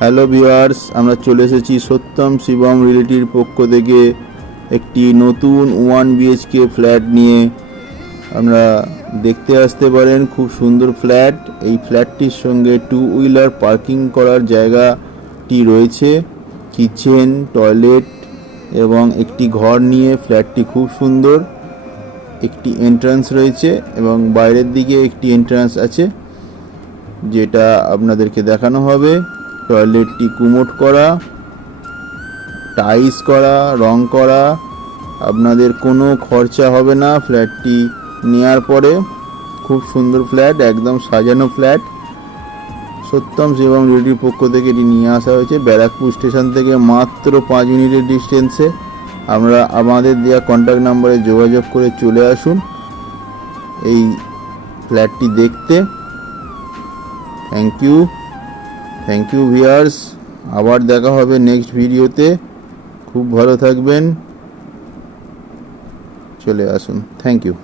Hello viewers, আমরা চলে এসেছি সত্যম শিবম রিয়েলিটির পক্ষ থেকে একটি নতুন 1 BHK ফ্ল্যাট নিয়ে। আমরা দেখতে আসতে পারেন, খুব সুন্দর ফ্ল্যাট। এই ফ্ল্যাটটির সঙ্গে 2 হুইলার পার্কিং করার জায়গাটি রয়েছে, কিচেন, টয়লেট এবং একটি ঘর নিয়ে ফ্ল্যাটটি খুব সুন্দর। একটি এন্ট্রান্স রয়েছে এবং বাইরের দিকে একটি এন্ট্রান্স আছে, যেটা আপনাদেরকে দেখানো হবে। টয়লেটটি কুমোট করা, টাইলস করা, রং করা। আপনাদের কোনো খরচা হবে না ফ্ল্যাটটি নেওয়ার পরে। খুব সুন্দর ফ্ল্যাট, একদম সাজানো ফ্ল্যাট। সত্যম শিবম রিয়েলিটির পক্ষ থেকে এটি নিয়ে আসা হয়েছে ব্যারাকপুর স্টেশন থেকে মাত্র 5 মিনিটের ডিস্টেন্সে। আমরা আমাদের দেওয়া কন্ট্যাক্ট নাম্বারে যোগাযোগ করে চলে আসুন এই ফ্ল্যাটটি দেখতে। Thank you viewers. আবার দেখা হবে নেক্সট ভিডিওতে। খুব ভালো থাকবেন, চলে আসুন। Thank you.